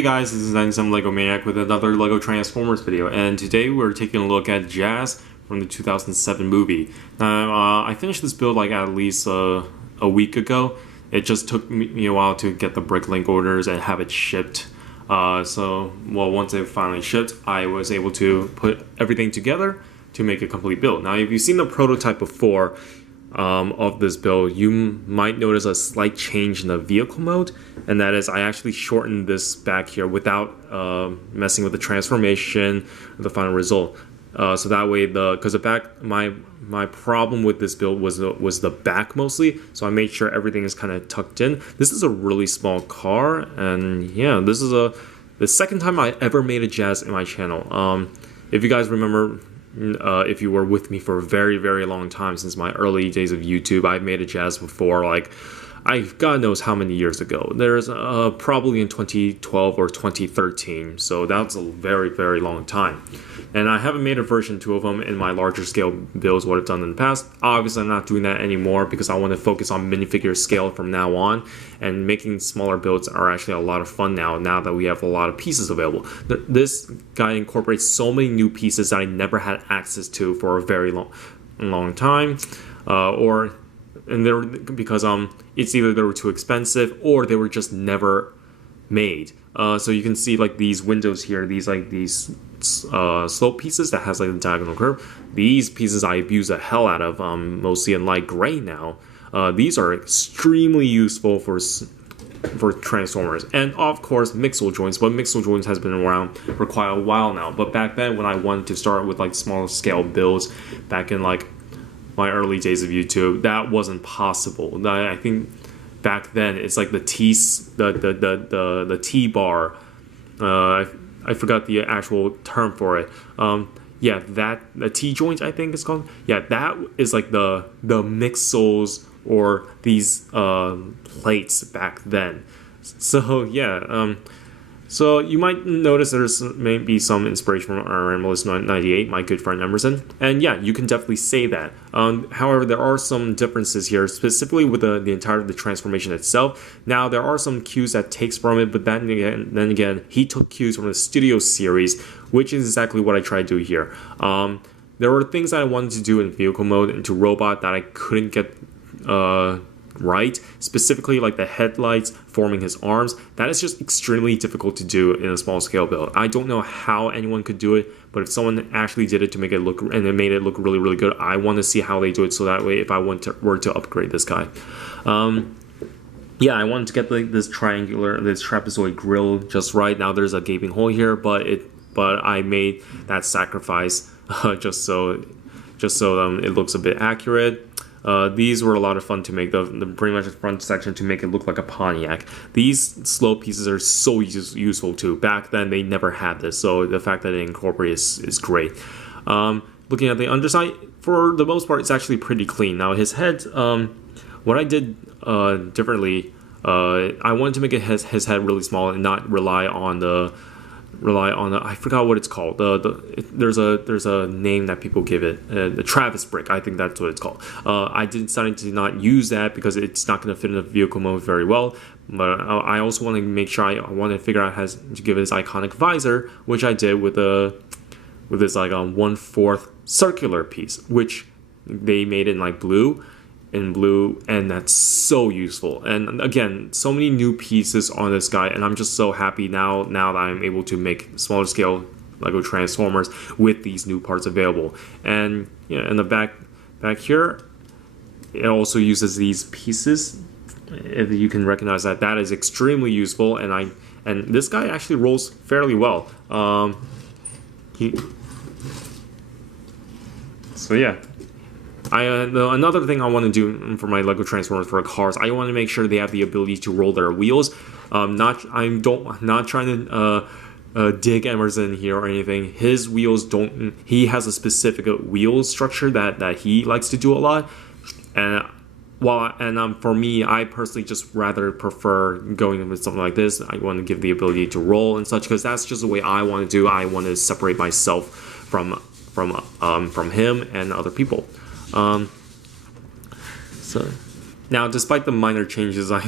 Hey guys, this is 97 Lego Maniac with another Lego Transformers video, and today we're taking a look at Jazz from the 2007 movie. Now, I finished this build like at least a week ago. It just took me a while to get the bricklink orders and have it shipped. Once it finally shipped, I was able to put everything together to make a complete build. Now, if you've seen the prototype before of this build, you might notice a slight change in the vehicle mode, and that is I actually shortened this back here without messing with the transformation or the final result. So that way, because the back, my problem with this build was the back mostly, so I made sure everything is kind of tucked in. This is a really small car, and yeah, this is the second time I ever made a Jazz in my channel. If you guys remember, if you were with me for a very, very long time, since my early days of YouTube, I've made a Jazz before, like, God knows how many years ago. There's probably in 2012 or 2013, so that's a very, very long time. And I haven't made a version 2 of them in my larger scale builds, what I've done in the past. Obviously, I'm not doing that anymore because I want to focus on minifigure scale from now on, and making smaller builds are actually a lot of fun now that we have a lot of pieces available. This guy incorporates so many new pieces that I never had access to for a very long time, because it's either they were too expensive or they were just never made. So you can see like these windows here, these slope pieces that has like the diagonal curve. These pieces I abuse the hell out of, mostly in light gray now. These are extremely useful for Transformers, and of course mixel joints, but mixel joints has been around for quite a while now. But back then, when I wanted to start with like smaller scale builds back in like my early days of YouTube, that wasn't possible. I think back then it's like the T-bar, I forgot the actual term for it. Yeah, the T-joint, I think it's called. Yeah, that is like the mixels or these plates back then. So yeah, so you might notice there's maybe some inspiration from our Animalist 98, my good friend Emerson. And yeah, you can definitely say that. However, there are some differences here, specifically with the entirety of the transformation itself. Now, there are some cues that takes from it, but then again, he took cues from the Studio series, which is exactly what I try to do here. There were things that I wanted to do in vehicle mode into robot that I couldn't get right, specifically like the headlights forming his arms. That is just extremely difficult to do in a small scale build. I don't know how anyone could do it, but if someone actually did it to make it look, and it made it look really, really good, I want to see how they do it, so that way if I were to upgrade this guy. Yeah, I wanted to get this trapezoid grill just right. Now there's a gaping hole here, but I made that sacrifice just so it looks a bit accurate. These were a lot of fun to make, the pretty much the front section to make it look like a Pontiac. These slow pieces are so useful too. Back then they never had this, so the fact that it incorporates is great. Looking at the underside, for the most part, it's actually pretty clean. Now his head, what I did differently, I wanted to make his head really small and not rely on the I forgot what it's called. There's a name that people give it, the Travis brick. I think that's what it's called. I decided to not use that because it's not going to fit in the vehicle mode very well. But I also want to make sure I want to figure out how to give it his iconic visor, which I did with this like 1/4 circular piece, which they made in like blue, and that's so useful. And again, so many new pieces on this guy, and I'm just so happy now that I'm able to make smaller scale Lego Transformers with these new parts available. And yeah, in the back here, it also uses these pieces. If you can recognize that is extremely useful, and this guy actually rolls fairly well. So yeah. Another thing I want to do for my Lego Transformers for cars, I want to make sure they have the ability to roll their wheels. I'm not trying to dig Emerson here or anything. His wheels don't. He has a specific wheel structure that he likes to do a lot. And for me, I personally just rather prefer going with something like this. I want to give the ability to roll and such, because that's just the way I want to do. I want to separate myself from him and other people. Now, despite the minor changes I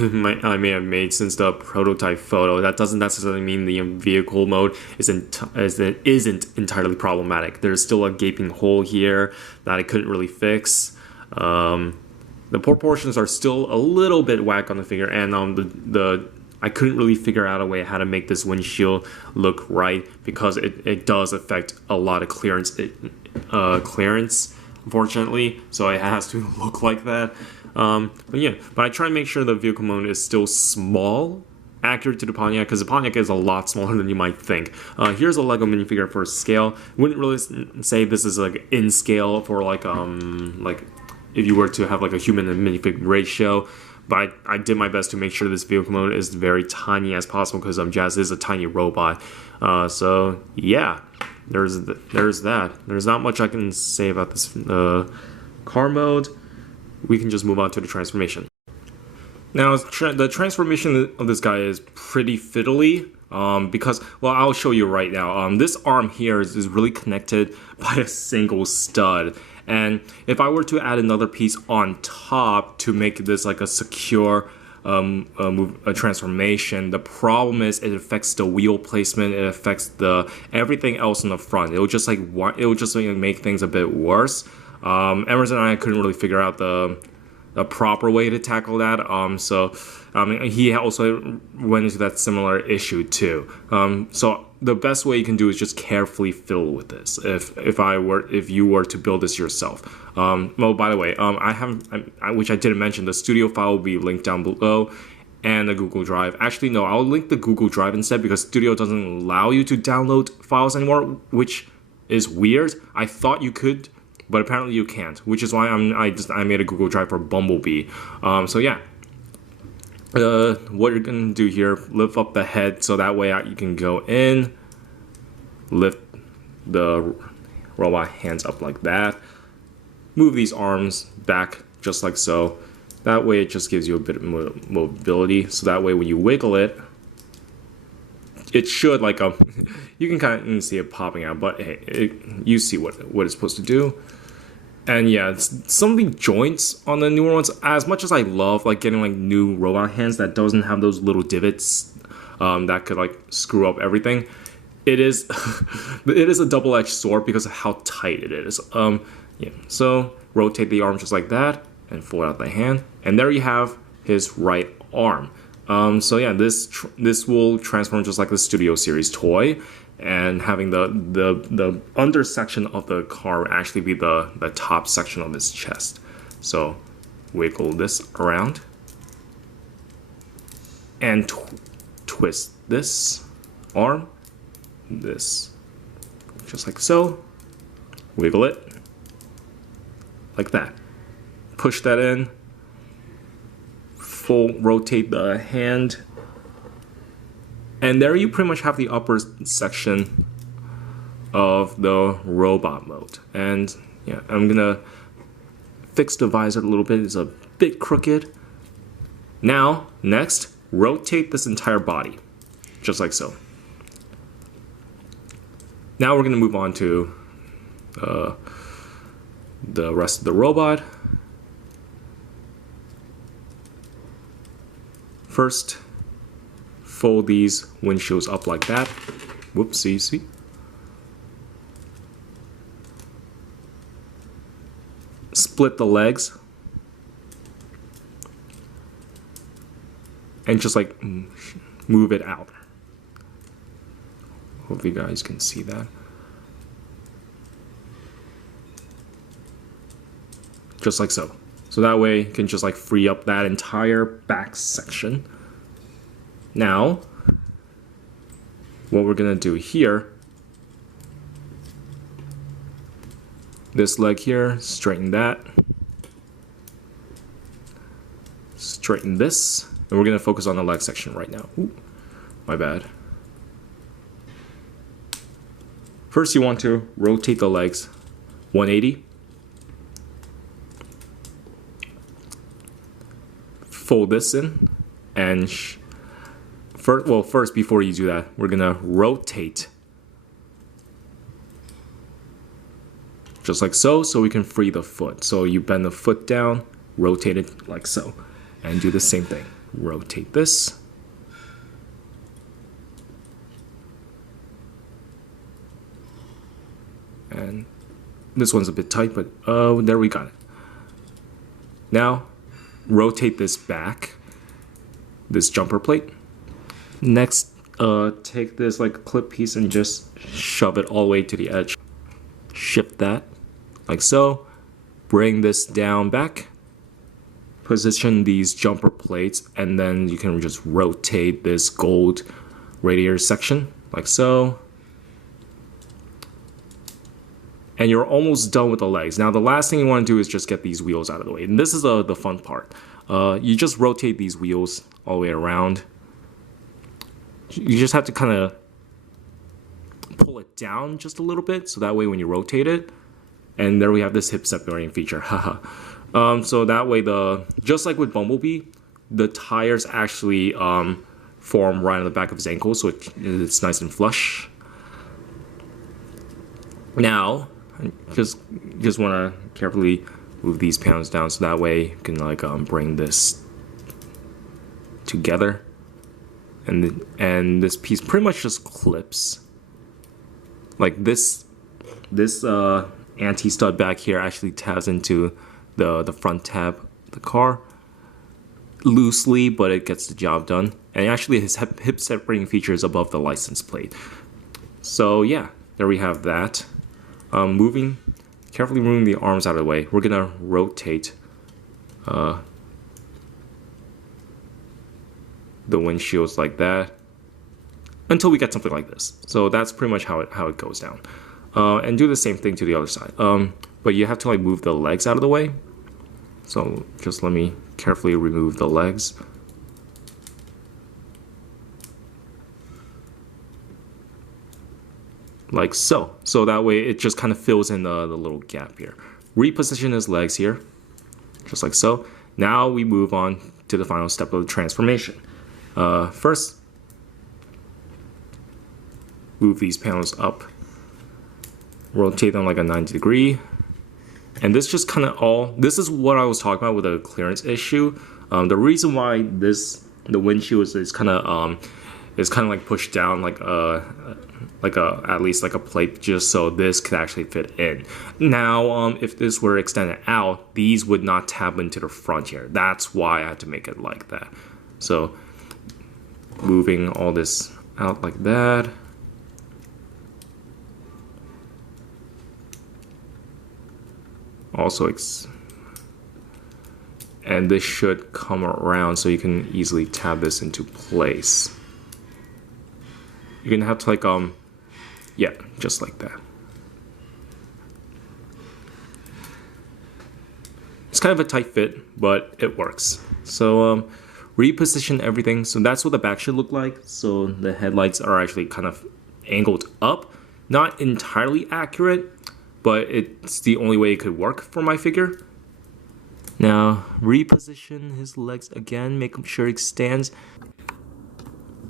may have made since the prototype photo, that doesn't necessarily mean the vehicle mode isn't entirely problematic. There's still a gaping hole here that I couldn't really fix. The proportions are still a little bit whack on the figure, and I couldn't really figure out a way how to make this windshield look right because it does affect a lot of clearance, unfortunately, so it has to look like that. But I try to make sure the vehicle mode is still small, accurate to the Pontiac, because the Pontiac is a lot smaller than you might think. Here's a Lego minifigure for scale. Wouldn't really say this is like in scale for like if you were to have like a human and minifig ratio. But I did my best to make sure this vehicle mode is very tiny as possible because Jazz is a tiny robot. So yeah, there's that. There's not much I can say about this car mode. We can just move on to the transformation. Now, the transformation of this guy is pretty fiddly because, well, I'll show you right now. This arm here is really connected by a single stud. And if I were to add another piece on top to make this like a secure a transformation, the problem is it affects the wheel placement, it affects everything else in the front. It will just make things a bit worse. Emerson and I couldn't really figure out the proper way to tackle that. He also went into that similar issue too. So the best way you can do is just carefully fiddle with this. If you were to build this yourself. Well, by the way, which I didn't mention, the studio file will be linked down below, and the Google Drive. Actually, no, I'll link the Google Drive instead because Studio doesn't allow you to download files anymore, which is weird. I thought you could, but apparently you can't, which is why I made a Google Drive for Bumblebee. So yeah, what you're gonna do here, lift up the head so that way you can go in, lift the robot hands up like that, move these arms back just like so. That way it just gives you a bit of mobility, so that way when you wiggle it, it should you can kind of see it popping out, but hey, you see what it's supposed to do. And yeah, some of the joints on the newer ones, as much as I love getting new robot hands that doesn't have those little divots that could screw up everything, it is a double-edged sword because of how tight it is. So rotate the arm just like that and fold out the hand, and there you have his right arm. So yeah, this will transform just like the Studio Series toy, and having the under section of the car actually be the top section of his chest. So wiggle this around and twist this arm, this just like so, wiggle it like that, push that in, full rotate the hand, and there you pretty much have the upper section of the robot mode. And yeah, I'm gonna fix the visor a little bit. It's a bit crooked. Now, next, rotate this entire body, just like so. Now we're gonna move on to the rest of the robot. First, fold these windshields up like that. Whoops, see? Split the legs. And just move it out. Hope you guys can see that. Just like so. So that way you can just free up that entire back section. Now, what we're gonna do here, this leg here, straighten that, straighten this, and we're gonna focus on the leg section right now. Ooh, my bad. First, you want to rotate the legs 180. Fold this in, and first before you do that, we're gonna rotate just like so we can free the foot. So you bend the foot down, rotate it like so. and do the same thing. Rotate this. And this one's a bit tight, but there we got it. Now, rotate this back, this jumper plate. Next, take this like clip piece and just shove it all the way to the edge. Shift that, like so. Bring this down back. Position these jumper plates, and then you can just rotate this gold radiator section, like so. And you're almost done with the legs. Now the last thing you want to do is just get these wheels out of the way. And this is the fun part. You just rotate these wheels all the way around. You just have to kind of pull it down just a little bit, so that way when you rotate it, and there we have this hip separating feature. Haha. So that way, just like with Bumblebee, the tires actually form right on the back of his ankle, so it's nice and flush. Now, just want to carefully move these panels down, so that way you can like bring this together, and this piece pretty much just clips. Like this anti-stud back here actually tabs into the front tab of the car loosely, but it gets the job done. And actually his hip separating feature is above the license plate. So yeah, there we have that. Carefully moving the arms out of the way. We're gonna rotate the windshields like that until we get something like this. So that's pretty much how it goes down. And do the same thing to the other side. But you have to like move the legs out of the way. So just let me carefully remove the legs. Like so. So that way it just kind of fills in the little gap here. Reposition his legs here, just like so. Now we move on to the final step of the transformation. First, move these panels up. Rotate them like a 90 degree. And this just kind of this is what I was talking about with the clearance issue. The reason why the windshield is kind of like pushed down like at least like a plate, just so this could actually fit in. Now, if this were extended out, these would not tab into the front here. That's why I had to make it like that. So moving all this out like that. Also, and this should come around so you can easily tab this into place. You're gonna have to like yeah, just like that. It's kind of a tight fit, but it works. So reposition everything. So that's what the back should look like. So the headlights are actually kind of angled up, not entirely accurate, but it's the only way it could work for my figure. Now, reposition his legs again, make sure it stands.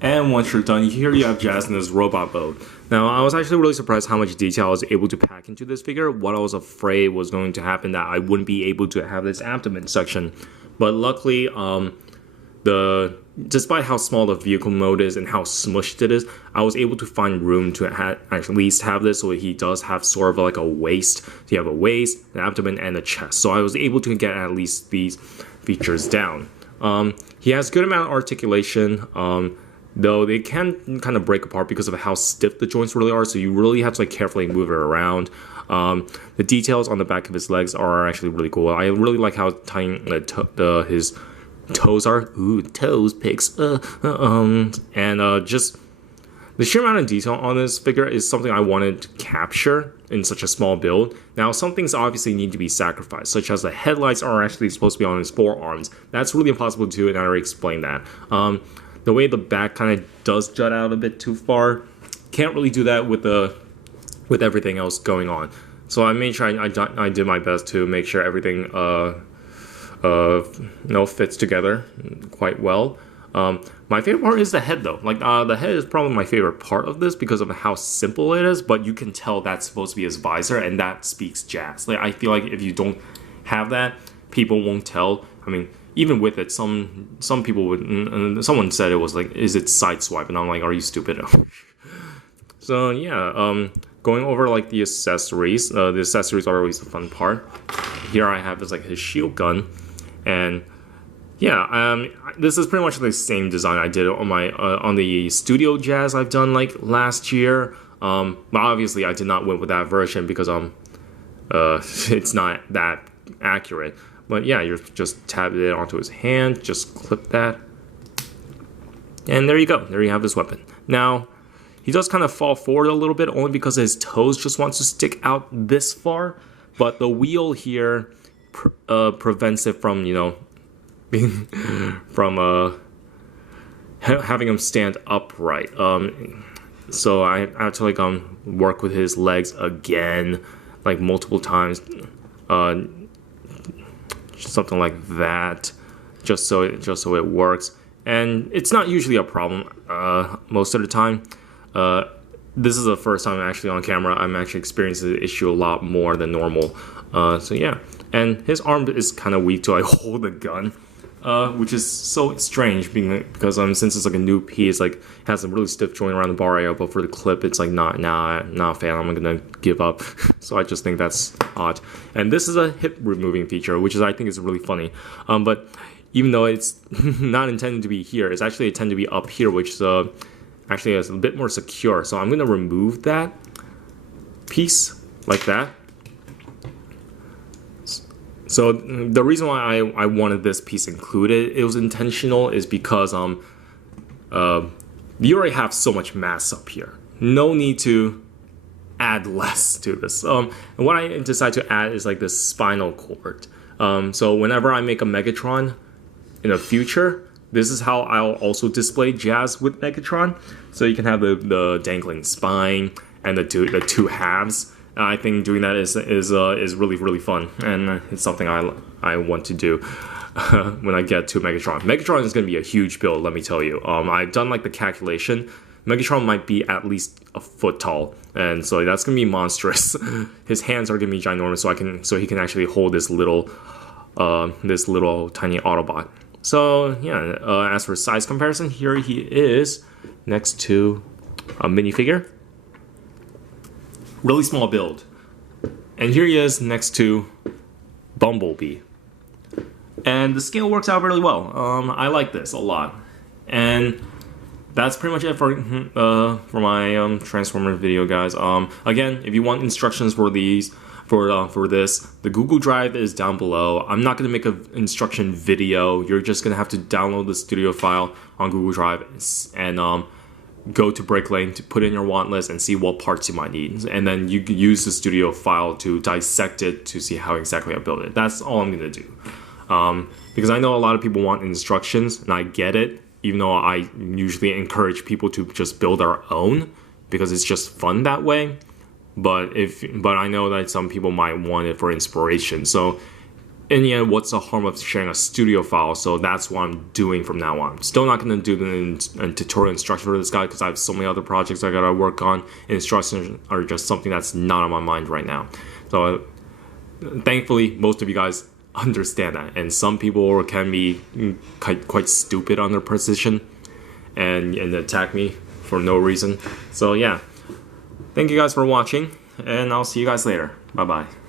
And once you're done, here you have Jazz in this robot boat. Now, I was actually really surprised how much detail I was able to pack into this figure. What I was afraid was going to happen, that I wouldn't be able to have this abdomen section. But luckily, despite how small the vehicle mode is and how smushed it is, I was able to find room to at least have this, so he does have sort of like a waist. So you have a waist, an abdomen, and a chest. So I was able to get at least these features down. He has good amount of articulation, though they can kind of break apart because of how stiff the joints really are. So you really have to like carefully move it around. The details on the back of his legs are actually really cool. I really like how tiny his toes are. Ooh, toes picks. Just the sheer amount of detail on this figure is something I wanted to capture in such a small build. Now, some things obviously need to be sacrificed, such as the headlights are actually supposed to be on his forearms. That's really impossible to do, and I already explained that. The way the back kind of does jut out a bit too far, can't really do that with everything else going on. So I made sure I did my best to make sure everything fits together quite well. My favorite part is the head, though. Like the head is probably my favorite part of this because of how simple it is, but you can tell that's supposed to be his visor, and that speaks Jazz. Like, I feel like if you don't have that, people won't tell. I mean, even with it, some people would. Someone said it was like, is it sideswipe? And I'm like, are you stupid? So yeah, going over like the accessories. The accessories are always the fun part. Here I have is like his shield gun, and yeah, this is pretty much the same design I did on my on the Studio Jazz I've done like last year. But obviously I did not win with that version because it's not that accurate. But yeah, you're just tap it onto his hand, just clip that, and there you go. There you have his weapon. Now, he does kind of fall forward a little bit, only because his toes just want to stick out this far. But the wheel here prevents it from, you know, being from having him stand upright. So I have to like work with his legs again, like multiple times, something like that, just so it works. And it's not usually a problem most of the time. This is the first time I'm actually on camera. I'm actually experiencing the issue a lot more than normal. So yeah, and his arm is kind of weak to like hold the gun, which is so strange because since it's like a new piece, like has a really stiff joint around the bar area, but for the clip it's like not a fan. I'm gonna give up. So I just think that's odd. And this is a hip removing feature, which I think is really funny. But even though it's not intended to be here, it's actually intended to be up here, which is actually is a bit more secure. So I'm gonna remove that piece like that. So the reason why I wanted this piece included, it was intentional, is because you already have so much mass up here. No need to add less to this. And what I decide to add is like this spinal cord. So whenever I make a Megatron in the future, this is how I'll also display Jazz with Megatron. So you can have the dangling spine and the two halves. I think doing that is really, really fun, and it's something I want to do when I get to Megatron. Megatron is going to be a huge build, let me tell you. I've done like the calculation. Megatron might be at least a foot tall, and so that's going to be monstrous. His hands are going to be ginormous, so he can actually hold this little tiny Autobot. So yeah, as for size comparison, here he is next to a minifigure. Really small build. And here he is next to Bumblebee. And the scale works out really well. I like this a lot. And that's pretty much it for my Transformer video, guys. Again, if you want instructions for these, for this, the Google Drive is down below. I'm not going to make an instruction video. You're just going to have to download the studio file on Google Drive and go to Break Lane to put in your want list and see what parts you might need. And then you can use the studio file to dissect it to see how exactly I built it. That's all I'm going to do. Because I know a lot of people want instructions, and I get it, even though I usually encourage people to just build their own because it's just fun that way. But I know that some people might want it for inspiration. So in the end, what's the harm of sharing a studio file? So that's what I'm doing from now on. Still not going to do the tutorial instruction for this guy because I have so many other projects I got to work on. And instructions are just something that's not on my mind right now. So thankfully, most of you guys understand that. And some people can be quite stupid on their position and attack me for no reason. So yeah, thank you guys for watching, and I'll see you guys later. Bye-bye.